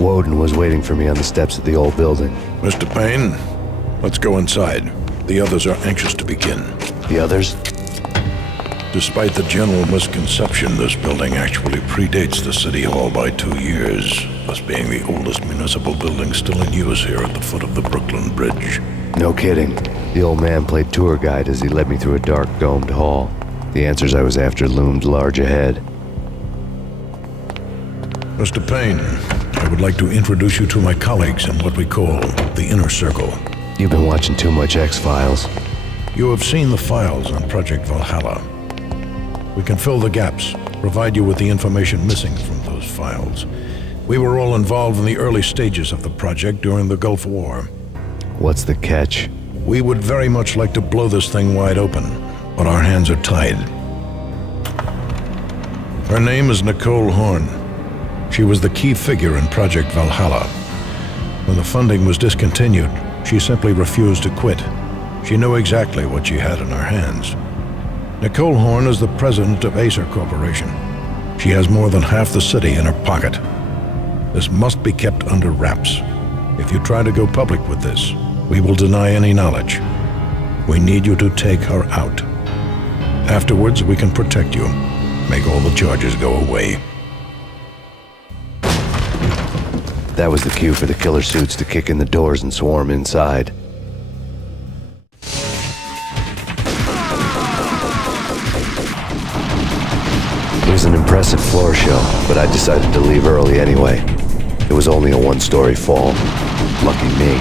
Woden was waiting for me on the steps of the old building. Mr. Payne, let's go inside. The others are anxious to begin. The others? Despite the general misconception, this building actually predates the City Hall by 2 years, thus being the oldest municipal building still in use here at the foot of the Brooklyn Bridge. No kidding. The old man played tour guide as he led me through a dark domed hall. The answers I was after loomed large ahead. Mr. Payne, I would like to introduce you to my colleagues in what we call the Inner Circle. You've been watching too much X-Files. You have seen the files on Project Valhalla. We can fill the gaps, provide you with the information missing from those files. We were all involved in the early stages of the project during the Gulf War. What's the catch? We would very much like to blow this thing wide open, but our hands are tied. Her name is Nicole Horn. She was the key figure in Project Valhalla. When the funding was discontinued, she simply refused to quit. She knew exactly what she had in her hands. Nicole Horn is the president of Acer Corporation. She has more than half the city in her pocket. This must be kept under wraps. If you try to go public with this, we will deny any knowledge. We need you to take her out. Afterwards, we can protect you, make all the charges go away. That was the cue for the killer suits to kick in the doors and swarm inside. It was an impressive floor show, but I decided to leave early anyway. It was only a one-story fall. Lucky me.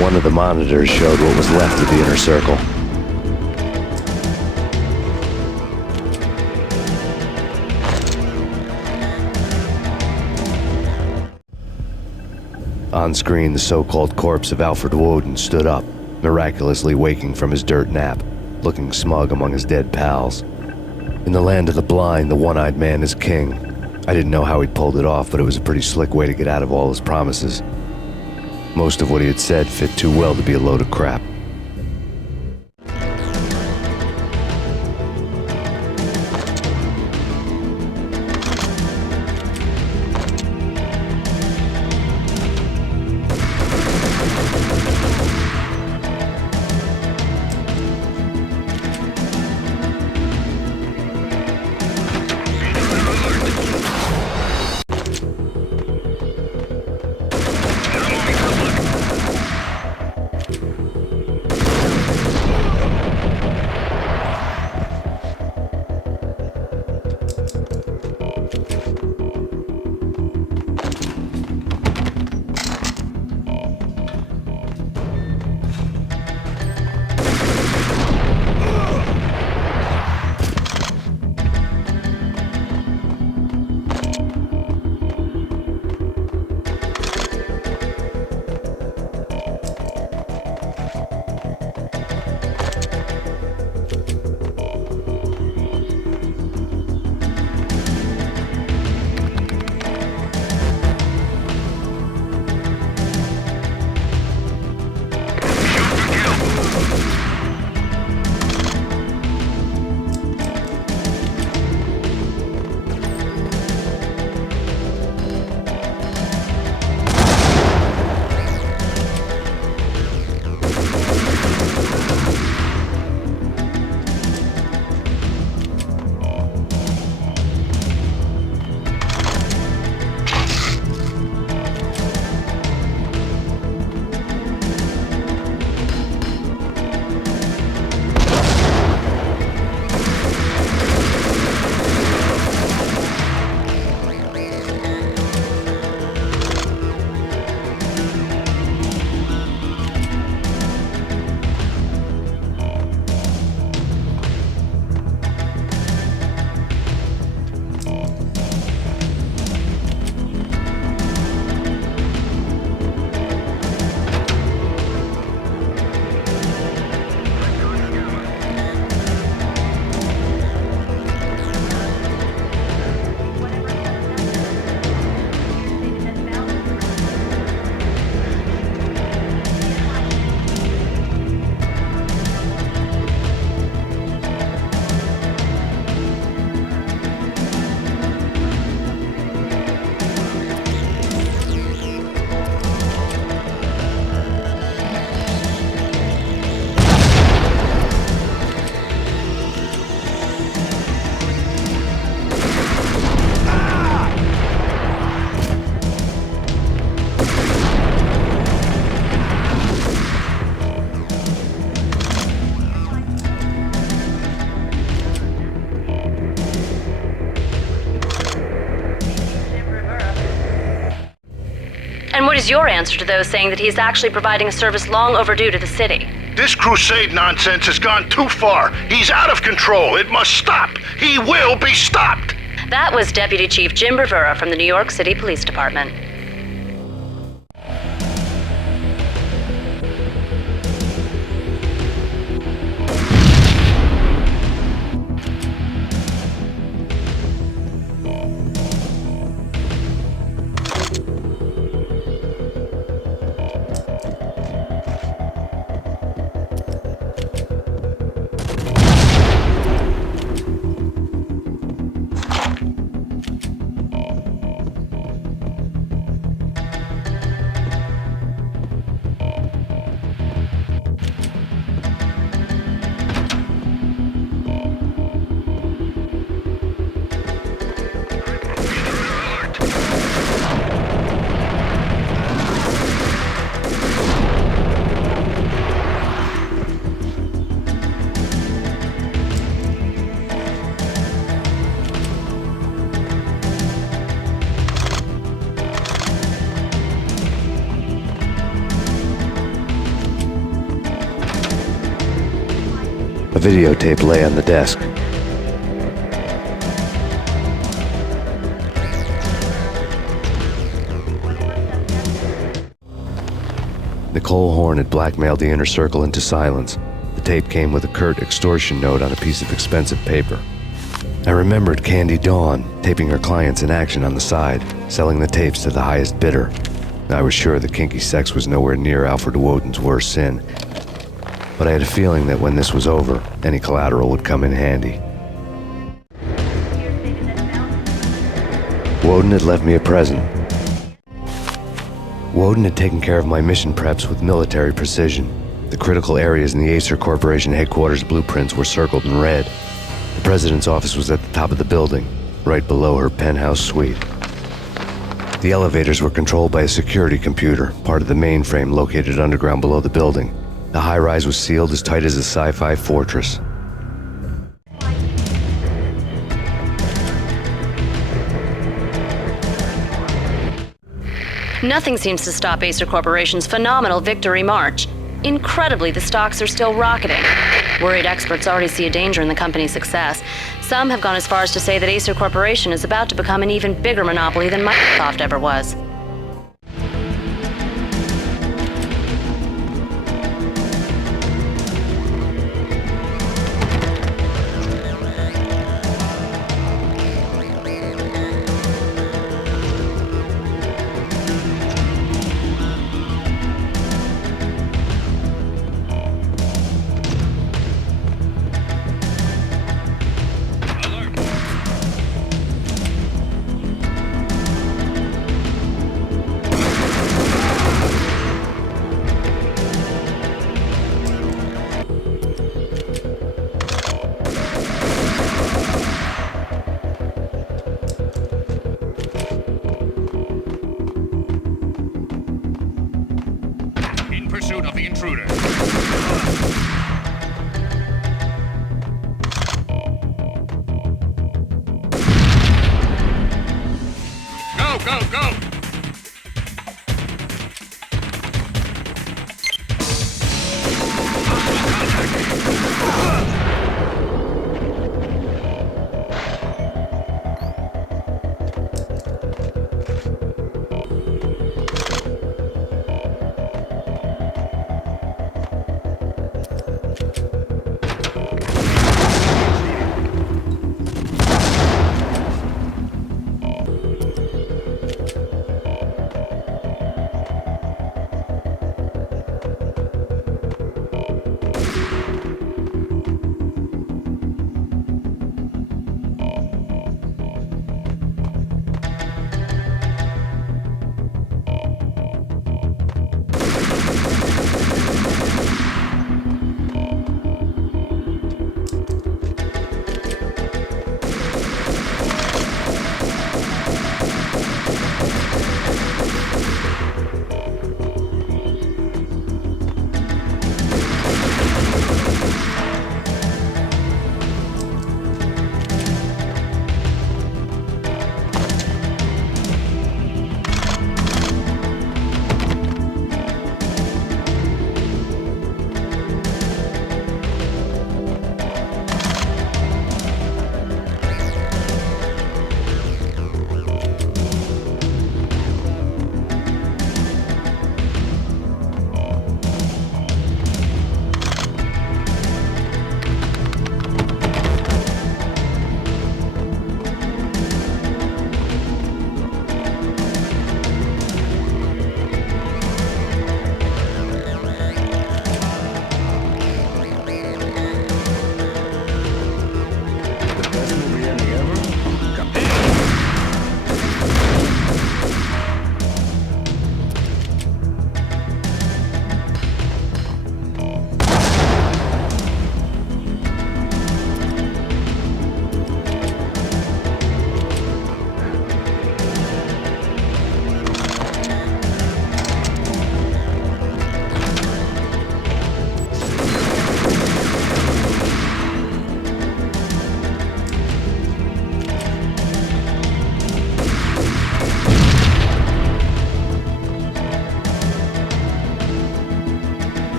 One of the monitors showed what was left of the Inner Circle. On screen, the so-called corpse of Alfred Woden stood up, miraculously waking from his dirt nap, looking smug among his dead pals. In the land of the blind, the one-eyed man is king. I didn't know how he'd pulled it off, but it was a pretty slick way to get out of all his promises. Most of what he had said fit too well to be a load of crap. is your answer to those saying that he is actually providing a service long overdue to the city? This crusade nonsense has gone too far. He's out of control. It must stop. He will be stopped. That was Deputy Chief Jim Bravura from the New York City Police Department. A videotape lay on the desk. Nicole Horn had blackmailed the inner circle into silence. The tape came with a curt extortion note on a piece of expensive paper. I remembered Candy Dawn taping her clients in action on the side, selling the tapes to the highest bidder. I was sure that kinky sex was nowhere near Alfred Woden's worst sin, but I had a feeling that when this was over, any collateral would come in handy. Woden had left me a present. Woden had taken care of my mission preps with military precision. The critical areas in the Acer Corporation headquarters blueprints were circled in red. The president's office was at the top of the building, right below her penthouse suite. The elevators were controlled by a security computer, part of the mainframe located underground below the building. The high-rise was sealed as tight as a sci-fi fortress. Nothing seems to stop Acer Corporation's phenomenal victory march. Incredibly, the stocks are still rocketing. Worried experts already see a danger in the company's success. Some have gone as far as to say that Acer Corporation is about to become an even bigger monopoly than Microsoft ever was. Pursuit of the intruder. Go, go, go!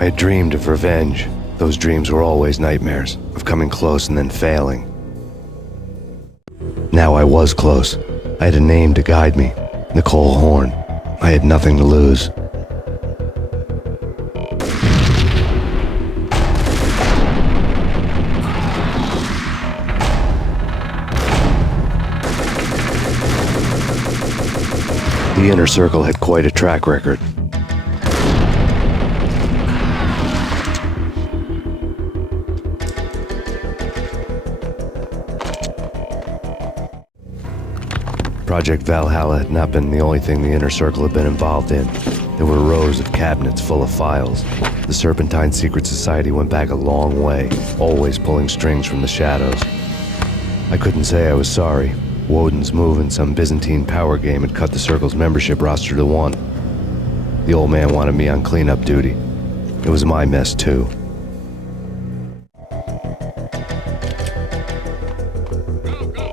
I had dreamed of revenge. Those dreams were always nightmares, of coming close and then failing. Now I was close. I had a name to guide me, Nicole Horn. I had nothing to lose. The Inner Circle had quite a track record. Project Valhalla had not been the only thing the Inner Circle had been involved in. There were rows of cabinets full of files. The Serpentine Secret Society went back a long way, always pulling strings from the shadows. I couldn't say I was sorry. Woden's move in some Byzantine power game had cut the Circle's membership roster to 1. The old man wanted me on cleanup duty. It was my mess, too. Go, go, go!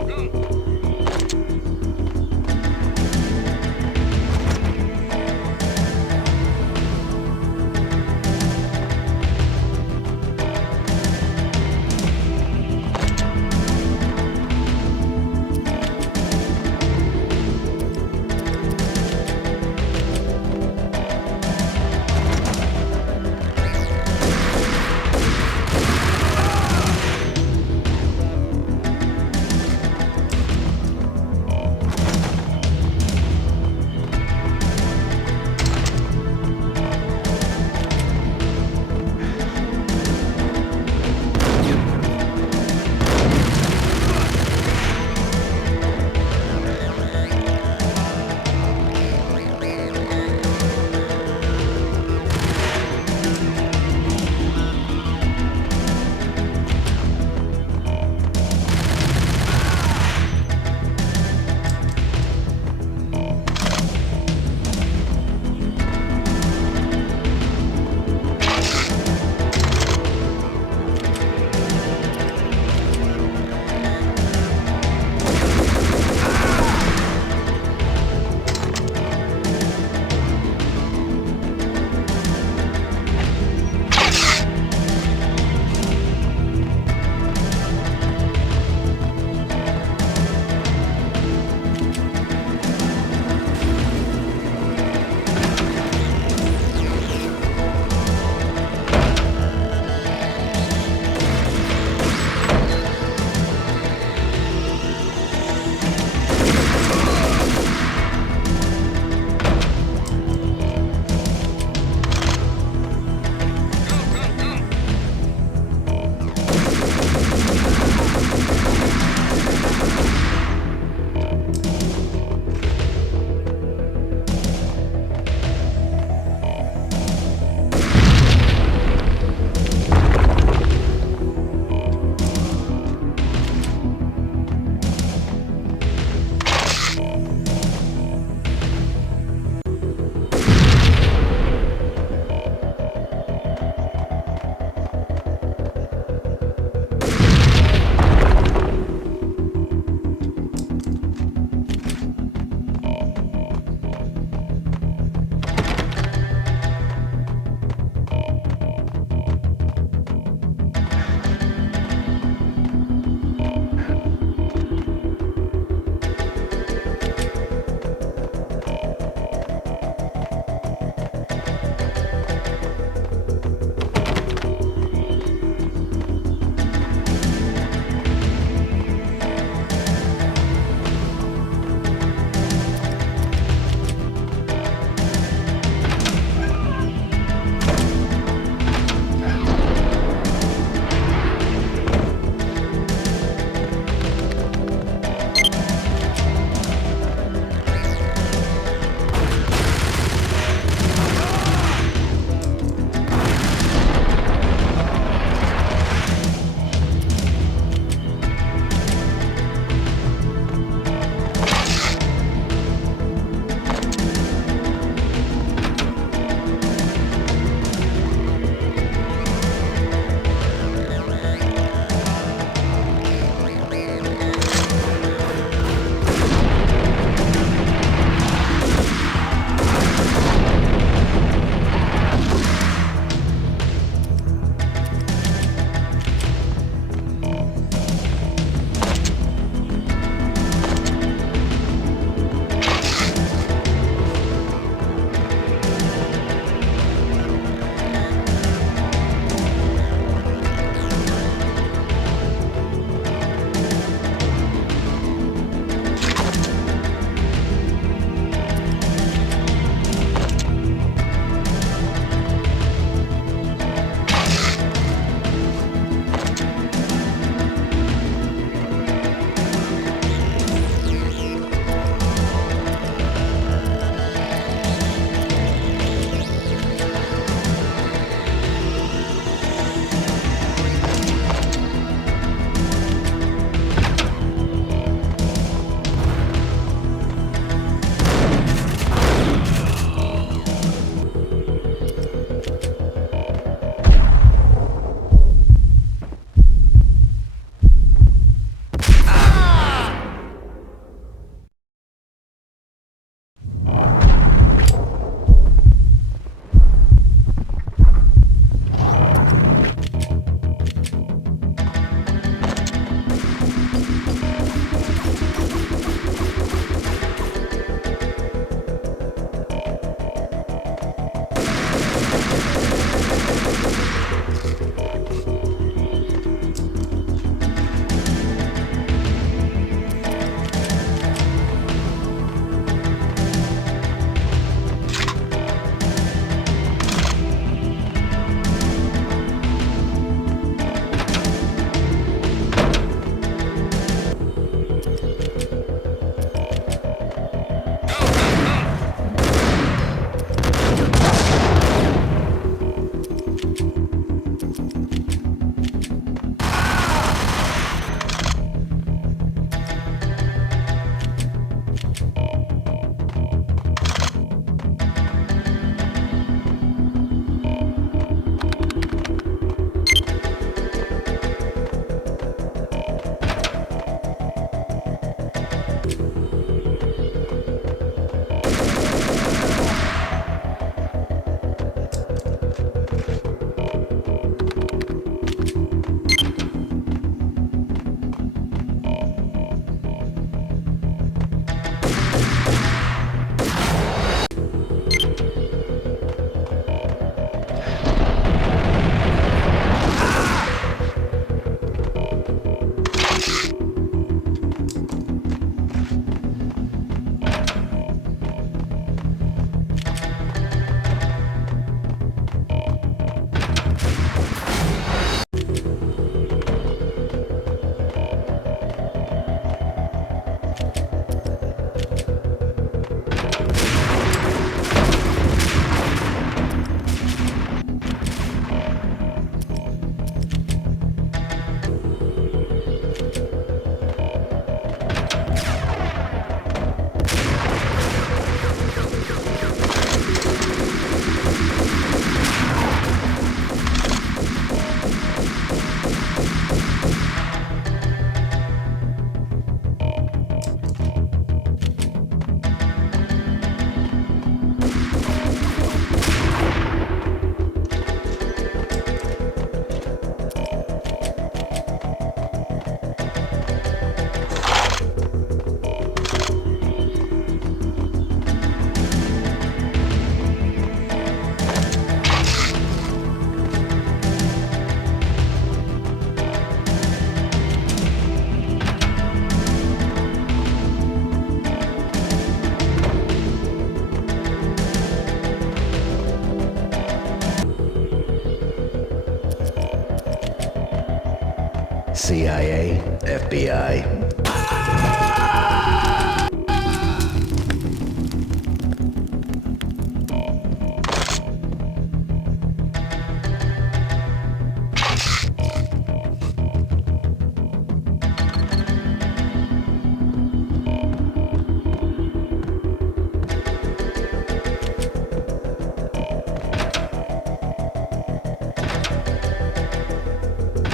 CIA, FBI.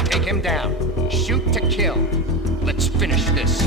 Take him down. Shoot to kill. Let's finish this.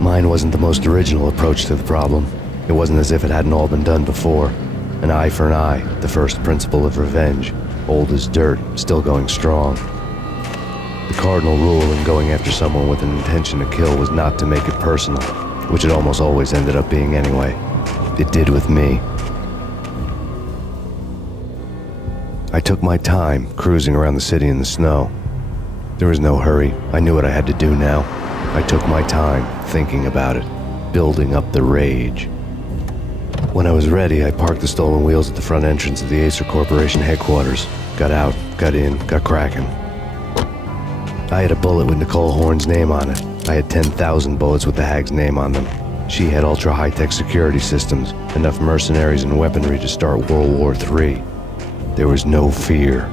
Mine wasn't the most original approach to the problem. It wasn't as if it hadn't all been done before. An eye for an eye, the first principle of revenge. Old as dirt, still going strong. The cardinal rule in going after someone with an intention to kill was not to make it personal, which it almost always ended up being anyway. It did with me. I took my time, cruising around the city in the snow. There was no hurry. I knew what I had to do now. I took my time, thinking about it, building up the rage. When I was ready, I parked the stolen wheels at the front entrance of the Acer Corporation headquarters. Got out, got in, got cracking. I had a bullet with Nicole Horn's name on it. I had 10,000 bullets with the hag's name on them. She had ultra-high-tech security systems, enough mercenaries and weaponry to start World War III. There was no fear.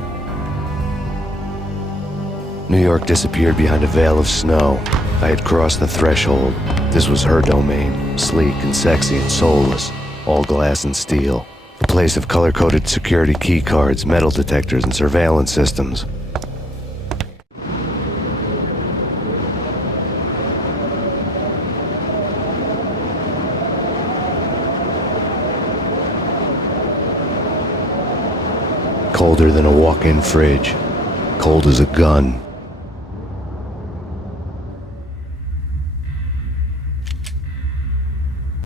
New York disappeared behind a veil of snow. I had crossed the threshold. This was her domain, sleek and sexy and soulless, all glass and steel. A place of color-coded security key cards, metal detectors, and surveillance systems. Colder than a walk-in fridge. Cold as a gun.